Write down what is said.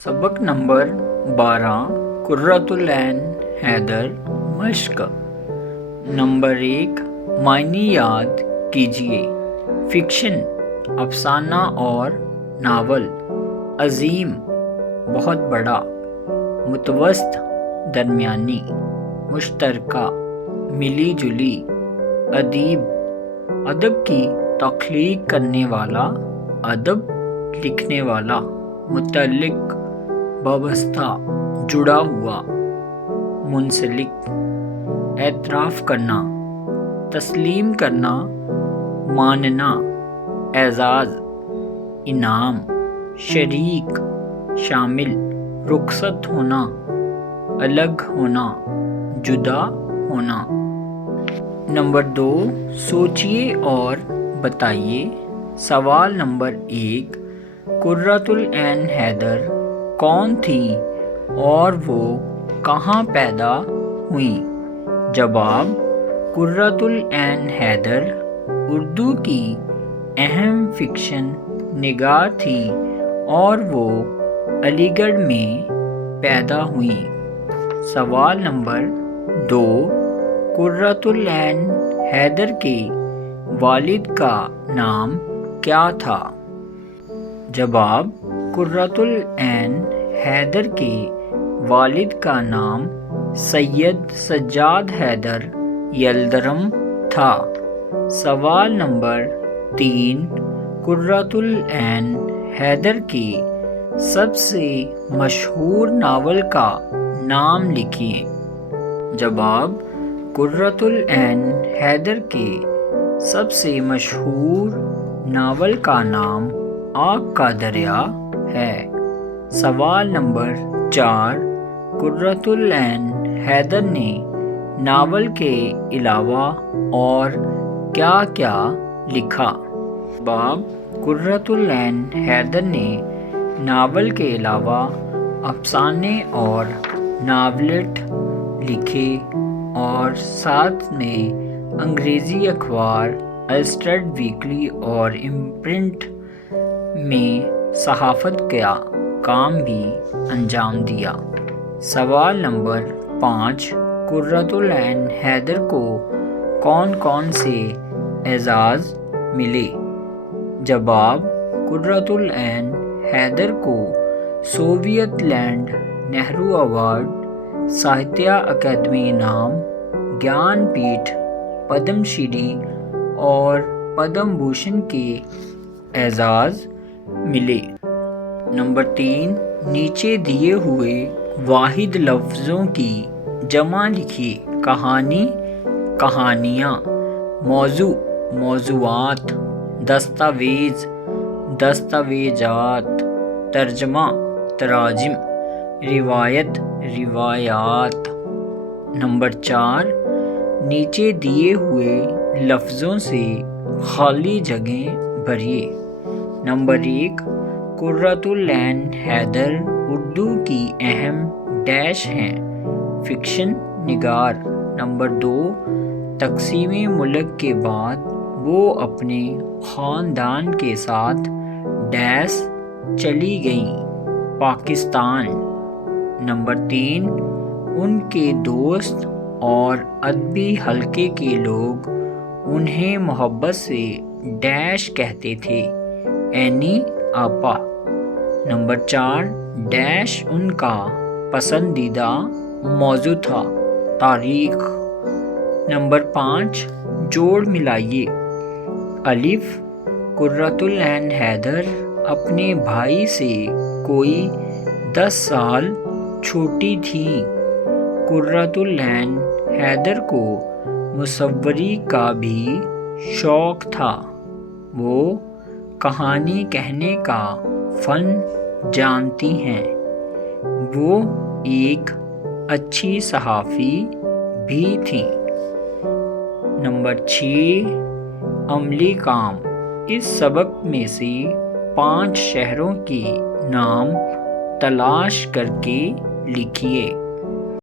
سبق نمبر 12 قرۃ العین حیدر مشق۔ نمبر 1 معنی یاد کیجیے۔ فکشن افسانہ اور ناول۔ عظیم بہت بڑا، متوسط درمیانی، مشترکہ ملی جلی، ادیب ادب کی تخلیق کرنے والا، ادب لکھنے والا، متعلق وابستہ جڑا ہوا، منسلک، اعتراف کرنا، تسلیم کرنا، ماننا، اعزاز، انعام، شریک، شامل، رخصت ہونا، الگ ہونا، جدا ہونا۔ نمبر 2 سوچئے اور بتائیے۔ سوال نمبر 1 قرۃ العین حیدر کون تھی اور وہ کہاں پیدا ہوئیں؟ جواب: قرۃ العین حیدر اردو کی اہم فکشن نگار تھی اور وہ علی گڑھ میں پیدا ہوئیں۔ سوال نمبر 2 قرۃ العین حیدر کے والد کا نام کیا تھا؟ جواب: قرۃ العین حیدر کے والد کا نام سید سجاد حیدر یلدرم تھا۔ سوال نمبر 3 قرۃ العین حیدر کے سب سے مشہور ناول کا نام لکھیے۔ جواب: قرۃ العین حیدر کے سب سے مشہور ناول کا نام آگ کا دریا ہے۔ سوال نمبر 4 قرۃ العین حیدر نے ناول کے علاوہ اور کیا کیا لکھا؟ جواب: قرۃ العین حیدر نے ناول کے علاوہ افسانے اور ناولٹ لکھے اور ساتھ میں انگریزی اخبار السٹریڈ ویکلی اور امپرنٹ میں صحافت کا کام بھی انجام دیا۔ سوال نمبر 5 قرۃ العین حیدر کو کون کون سے اعزاز ملے؟ جواب: قرۃ العین حیدر کو Soviet Land Nehru award, Sahitya Akademi انعام، گیان پیٹھ، پدم شری اور پدم بھوشن کے اعزاز ملے۔ نمبر 3 نیچے دیے ہوئے واحد لفظوں کی جمع لکھیے۔ کہانی، کہانیاں، موضوع، موضوعات، دستاویز، دستاویزات، ترجمہ، تراجم، روایت، روایات۔ نمبر 4 نیچے دیے ہوئے لفظوں سے خالی جگہیں بھریے۔ نمبر 1 قرۃ العین حیدر اردو کی اہم ڈیش ہیں۔ فکشن نگار۔ نمبر 2 تقسیم ملک کے بعد وہ اپنے خاندان کے ساتھ ڈیش چلی گئیں، پاکستان۔ نمبر 3 ان کے دوست اور ادبی حلقے کے لوگ انہیں محبت سے ڈیش کہتے تھے، اینی آپا۔ نمبر 4 ڈیش ان کا پسندیدہ موضوع تھا، تاریخ۔ نمبر 5 جوڑ ملائیے۔ الف قرۃ العین حیدر اپنے بھائی سے کوئی 10 سال چھوٹی تھیں۔ قرۃ العین حیدر کو مصوری کا بھی شوق تھا۔ وہ کہانی کہنے کا فن جانتی ہیں۔ وہ ایک اچھی صحافی بھی تھیں۔ نمبر 6 عملی کام۔ اس سبق میں سے 5 شہروں کے نام تلاش کر کے لکھیے۔